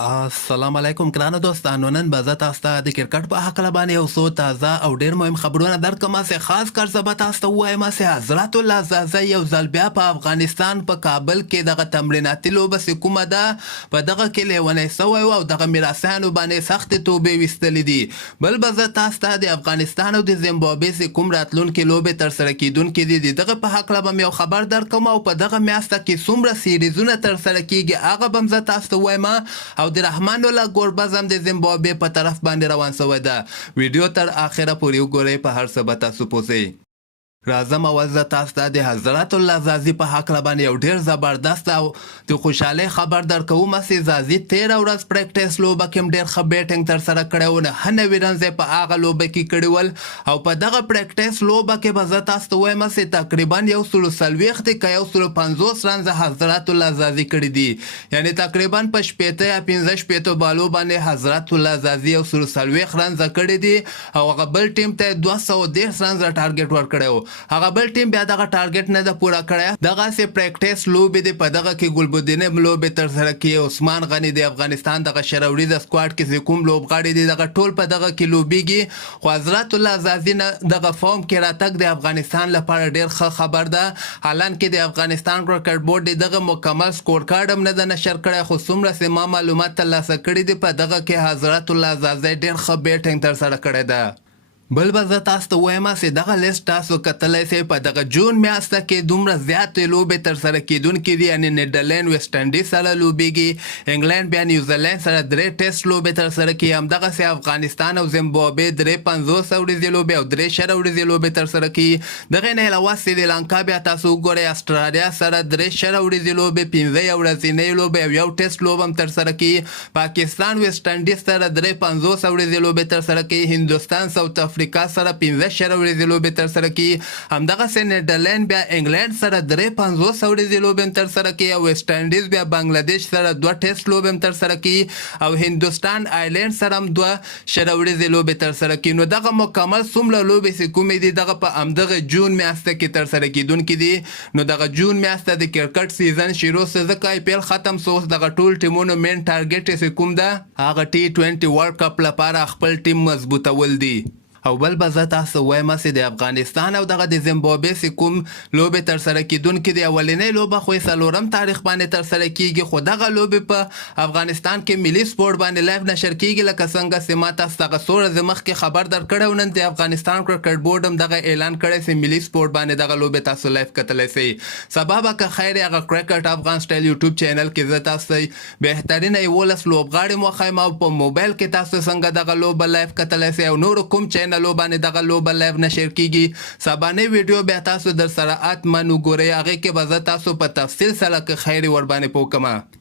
السلام علیکم ګرانو دوستانو. نن به زه تاسو ته د کرکټ په هکله باندې یو څو تازه او ډېر مهم خبرونه درکړم. چې خاص کر زه به تاسو ته ووایم چې حضرت الله زازا یو ځل بیا په افغانستان په کابل کې دغه تمریناتي لوبه چې کومه ده په دغه کې لیونی سوی و او دغه میراثیانو باندې سختې توبې ویستلې دي. بل به زه تاسو ته د افغانستان او د زیمبابوې چې کوم راتلونکې لوبې ترسره کیدونکې دي د دغه په هکله به م یو خبر درکړم او په دغه میاشته کې څومره سیریزونه ترسره کیږي هغه به م زه تاسو ته ووایم او د رحمان الله ګوربز هم د زیمبابوې په طرف باندې روان سوی ده. ویډیو تر اخره پورې وګورئ، په هر څه به تاسو پوهیږئ. راځم اول زه تاسو ته د حضرت الله زازي په هکله باندې یو ډېر زبردست او د خوشحالۍ خبر درکوم چې زازي 13 ورځ پریکټیس لوبه کې هم ډېر ښه بیټینګ ترسره کړی و، 9 رنز یې په هغه لوبه کې کړي ول او په دغه پریکټیس لوبه کې به زه تاسو ته وایم چې تقریبا 140 که 150 رنز حضرت الله زازي کړي دي. یعنې تقریبا په 15 یا 15 بالو باندې حضرت الله زازي 140 رنز کړي دي او هغه بل ټیم ته 210 رنز ټارګټ ورکړی و. هغه بل ټیم بیا دغه ټارګټ نه ده پوره کړی. دغسې پریکټیس لوبې دي، په دغه کې ګلبدین لوبې ترسره کړي، عثمان غني د افغانستان دغه شروریزه سکواډ کې چې کوم لوبغاړي دي دغه ټول په دغه کې لوبیږي. خو حضرت الله زازي نه دغه فارم کې راتګ د افغانستان لپاره ډېر ښه خبر ده. حالانکې د افغانستان کرکټ بورډ دغه مکمل سکور کارډ هم نه ده نشر کړی، خو څومره چې ما معلومات ترلاسه کړي دي په دغه کې حضرت الله زازي ډېر ښه بیټینګ ترسره کړی ده. بل به زه تاسو ته ووایم چې دغه لیست تاسو کتلی سئ په دغه جون میاشته کې دومره زیاتې لوبې ترسره کیدونکې دي. یعنې نیدرلینډ ویسټ انډیز سره لوبیږي، انګلینډ بیا نیوزیلینډ سره 3 ټیسټ لوبې ترسره کوي، همدغسې افغانستان او زیمبابوې 3 50 ورځې لوبې او 3 شل ورځې لوبې ترسره کوي. دغې نه علاوه سریلانکا بیا تاسو وګورئ استرالیا سره 3 شل ورځې لوبې، 15 ورځنۍ لوبې او 1 ټیسټ لوبه هم ترسره کوي. پاکستان ویسټ انډیز سره 3 50 ورځې لوبې ترسره کوي، هندوستان ساوت افریقا سره 15 شل ورځې لوبې ترسره کوي، همدغسې نیدرلینډ بیا انګلینډ سره 3 50 ورځې لوبې هم ترسره کوي او ویسټ انډیز بیا بنګلادیش سره 2 ټیسټ لوبې هم ترسره کوي او هندوستان آیلینډ سره هم 2 شل ورځې لوبې ترسره کوي. نو دغه مکمل څومره لوبې چې کومې دي دغه په همدغه جون میاشته کې ترسره کیدونکې دي. نو دغه جون میاشته د کرکټ سیزن شروع سه ځکه آی پی ایل ختم سو، دغه ټول ټیمونو مین ټارګټ چې کوم ده هغه T20 ورلډ کپ لپاره خپل ټیم مضبوطول دي. او بل به زه تاسو وایم چې د افغانستان او دغه د زیمبابوې چې کوم لوبې ترسره کیدونکې دي اولنۍ لوبه خو یې 4 تاریخ باندې ترسره کیږي، خو دغه لوبې په افغانستان کې ملي سپورټ باندې لایف نشر کیږي. لکه څنګه چې ما تاسو ته څو ورځې مخکې خبر درکړی و، نن د افغانستان کرکټ بورډ هم دغه اعلان کړی چې ملي سپورټ باندې دغه لوبې تاسو لایف کتلی سئ. سبا به که خیر هغه کرکټ افغان سټایل یوټیوب چینل کې زه تاسو ته بهترینه 11 لوبغاړي مو ښیم او په موبایل کې تاسو څنګه دغه لوبه لایف کتلی سئ او نورو کوم چینلو باندې دغه لوبه لایف نشر کیږي. سبانه ویډیو بیا تاسو در سره اتمن وګورئ، هغې کې به زه تاسو په تفصیل سره که خیر ور باندې پوه کړم.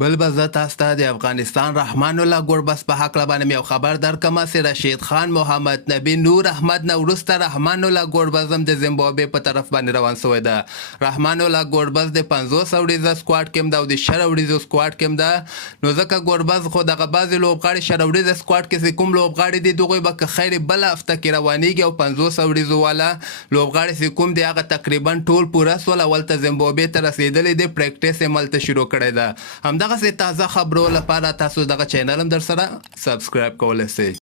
بل به زه تاسو ته د افغانستان رحمان الله ګوربز په هکله باندې یو خبر درکړم چې رشید خان محمد نبی نور احمد نه وروسته رحمان الله ګوربز هم د زیمبابوې په طرف باندې روان سوی ده. رحمان الله ګوربز د 50 ورځو سکواډ کې هم ده او د 10 ورځو سکواډ کې هم ده. نو ځکه ګوربز خو دغه بعضې لوبغاړي 10 ورځو سکواډ کې چې کوم لوبغاړي دي دغوی به که خیر بله هفته کې روانېږي او 50 ورځو والا لوبغاړي چې کوم دی هغه تقریبا ټول پوره سول، اولته زیمبابوې ته رسېدلی دی، پریکټیس یې ملته شروع کړی ده. همدغسې تازه خبرو لپاره تاسو دغه چینل هم در سره سبسکرایب کولی سئ.